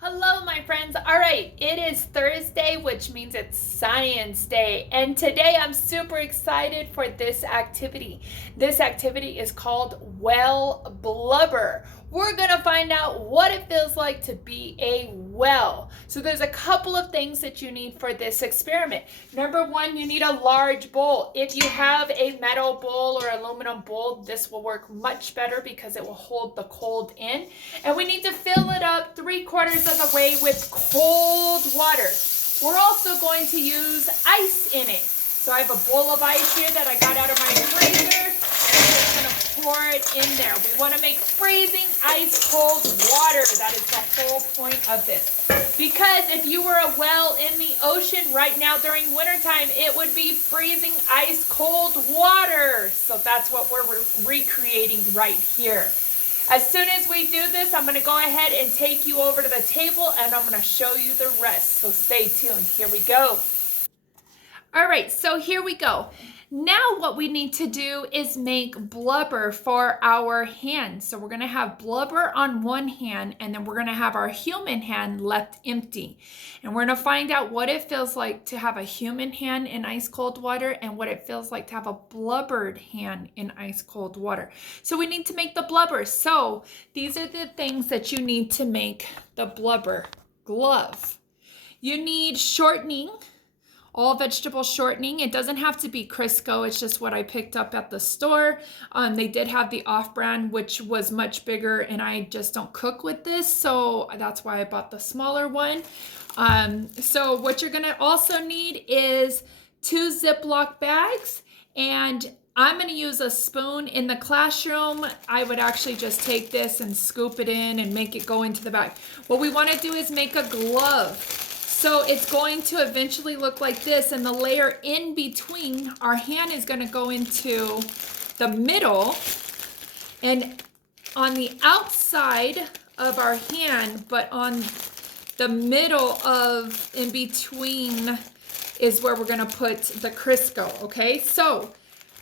Hello, my friends. All right, it is Thursday, which means it's Science Day. And today I'm super excited for this activity. This activity is called well blubber. We're going to find out what it feels like to be a well. So there's a couple of things that you need for this experiment. Number one, you need a large bowl. If you have a metal bowl or aluminum bowl, this will work much better because it will hold the cold in. And we need to fill it up 3/4 of the way with cold water. We're also going to use ice in it. So I have a bowl of ice here that I got out of my freezer. I'm just going to pour it in there. We want to make freezing ice cold water. That is the whole point of this. Because if you were a well in the ocean right now during wintertime, it would be freezing ice cold water. So that's what we're recreating right here. As soon as we do this, I'm going to go ahead and take you over to the table and I'm going to show you the rest. So stay tuned. Here we go. All right, so here we go. Now what we need to do is make blubber for our hand. So we're going to have blubber on one hand and then we're going to have our human hand left empty. And we're going to find out what it feels like to have a human hand in ice cold water and what it feels like to have a blubbered hand in ice cold water. So we need to make the blubber. So these are the things that you need to make the blubber glove. You need shortening. All vegetable shortening. It doesn't have to be Crisco. It's just what I picked up at the store. They did have the off-brand, which was much bigger, and I just don't cook with this, so that's why I bought the smaller one. So what you're gonna also need is 2 Ziploc bags, and I'm going to use a spoon. In the classroom, I would actually just take this and scoop it in and make it go into the bag. What we want to do is make a glove. So it's going to eventually look like this, and the layer in between our hand is going to go into the middle, and on the outside of our hand, but on the middle of in between is where we're going to put the Crisco, okay? So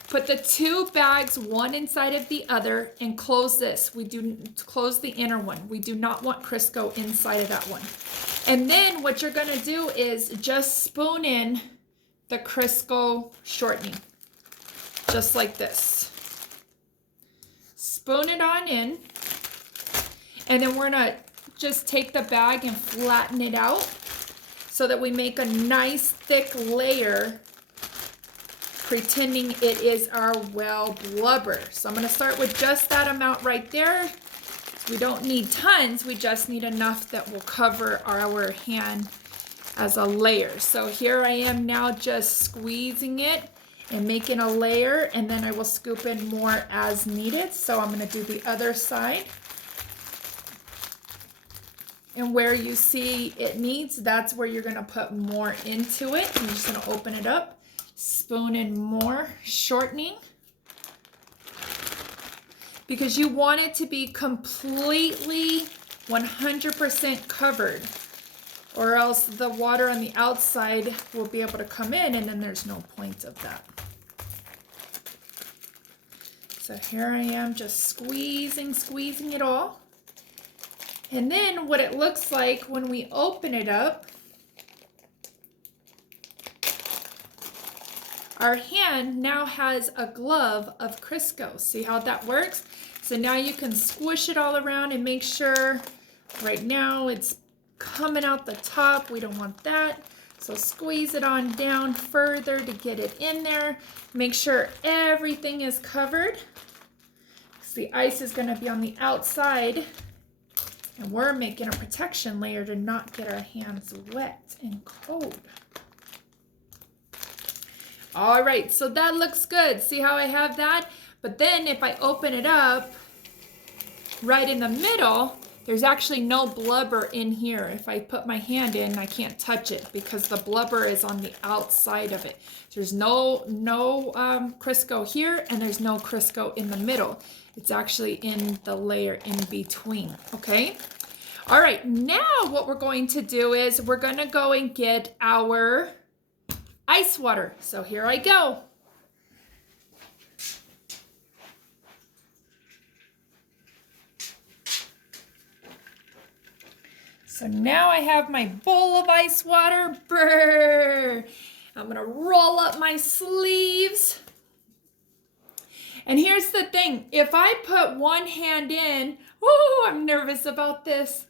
put the 2 bags one inside of the other and close this. We do close the inner one. We do not want Crisco inside of that one. And then what you're going to do is just spoon in the Crisco shortening, just like this. Spoon it on in, and then we're going to just take the bag and flatten it out so that we make a nice thick layer, pretending it is our well blubber. So I'm going to start with just that amount right there. We don't need tons, we just need enough that will cover our hand as a layer. So here I am now just squeezing it and making a layer, and then I will scoop in more as needed. So I'm going to do the other side. And where you see it needs, that's where you're going to put more into it. I'm just going to open it up, spoon in more shortening, because you want it to be completely 100% covered, or else the water on the outside will be able to come in, and then there's no point of that. So here I am just squeezing it all. And then what it looks like when we open it up, our hand now has a glove of Crisco. See how that works? So now you can squish it all around and make sure right now it's coming out the top. We don't want that. So squeeze it on down further to get it in there. Make sure everything is covered, because the ice is going to be on the outside, and we're making a protection layer to not get our hands wet and cold. All right, so that looks good. See how I have that? But then if I open it up, right in the middle, there's actually no blubber in here. If I put my hand in, I can't touch it because the blubber is on the outside of it. There's no Crisco here, and there's no Crisco in the middle. It's actually in the layer in between, okay? All right, now what we're going to do is we're gonna go and get our ice water. So here I go. So now I have my bowl of ice water. Brr. I'm gonna roll up my sleeves. And here's the thing, if I put one hand in, oh, I'm nervous about this.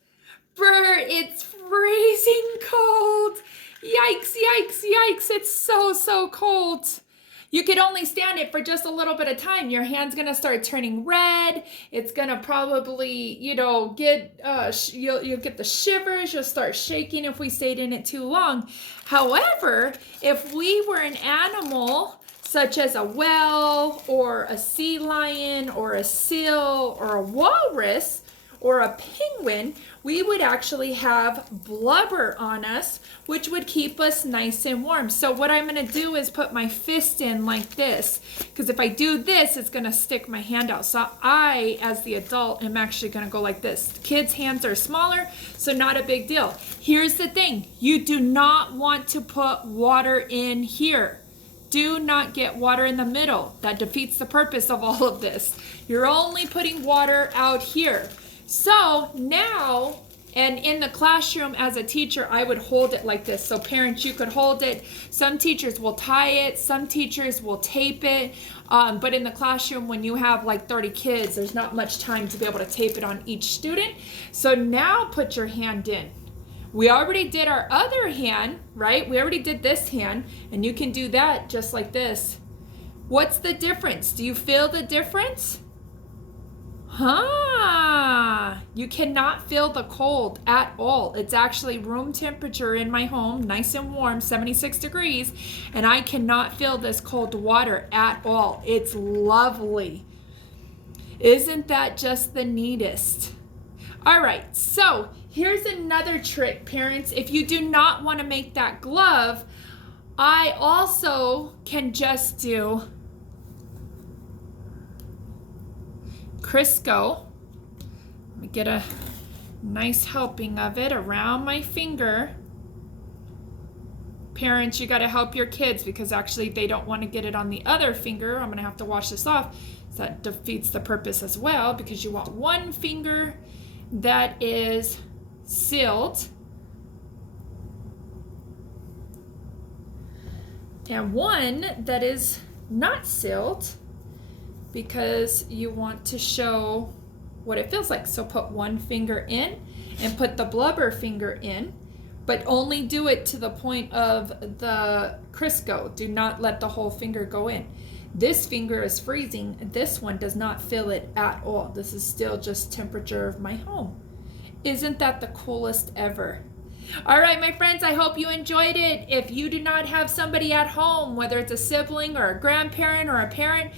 Brr, it's freezing cold. Yikes, yikes, yikes, it's so, so cold. You could only stand it for just a little bit of time. Your hand's gonna start turning red. It's gonna probably, get, you'll get the shivers. You'll start shaking if we stayed in it too long. However, if we were an animal, such as a whale or a sea lion or a seal or a walrus or a penguin, we would actually have blubber on us, which would keep us nice and warm. So what I'm gonna do is put my fist in like this, because if I do this, it's gonna stick my hand out. So I, as the adult, am actually gonna go like this. Kids' hands are smaller, so not a big deal. Here's the thing, you do not want to put water in here. Do not get water in the middle. That defeats the purpose of all of this. You're only putting water out here. So now, and in the classroom as a teacher, I would hold it like this. So parents, you could hold it. Some teachers will tie it. Some teachers will tape it. But in the classroom, when you have like 30 kids, there's not much time to be able to tape it on each student. So now put your hand in. We already did our other hand, right? We already did this hand, and you can do that just like this. What's the difference? Do you feel the difference? You cannot feel the cold at all. It's actually room temperature in my home, nice and warm, 76 degrees, and I cannot feel this cold water at all. It's lovely. Isn't that just the neatest? All right, so here's another trick, parents. If you do not want to make that glove, I also can just do Crisco. Let me get a nice helping of it around my finger. Parents, you got to help your kids because actually they don't want to get it on the other finger. I'm going to have to wash this off. So that defeats the purpose as well because you want one finger that is sealed and one that is not sealed because you want to show what it feels like. So put one finger in and put the blubber finger in, but only do it to the point of the Crisco. Do not let the whole finger go in. This finger is freezing. This one does not feel it at all. This is still just temperature of my home. Isn't that the coolest ever? All right, my friends, I hope you enjoyed it. If you do not have somebody at home, whether it's a sibling or a grandparent or a parent,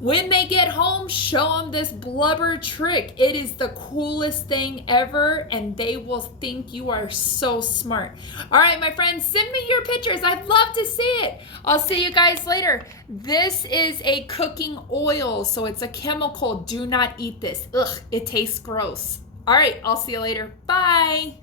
when they get home, show them this blubber trick. It is the coolest thing ever, and they will think you are so smart. All right, my friends, send me your pictures. I'd love to see it. I'll see you guys later. This is a cooking oil, so it's a chemical. Do not eat this. Ugh, it tastes gross. All right, I'll see you later. Bye.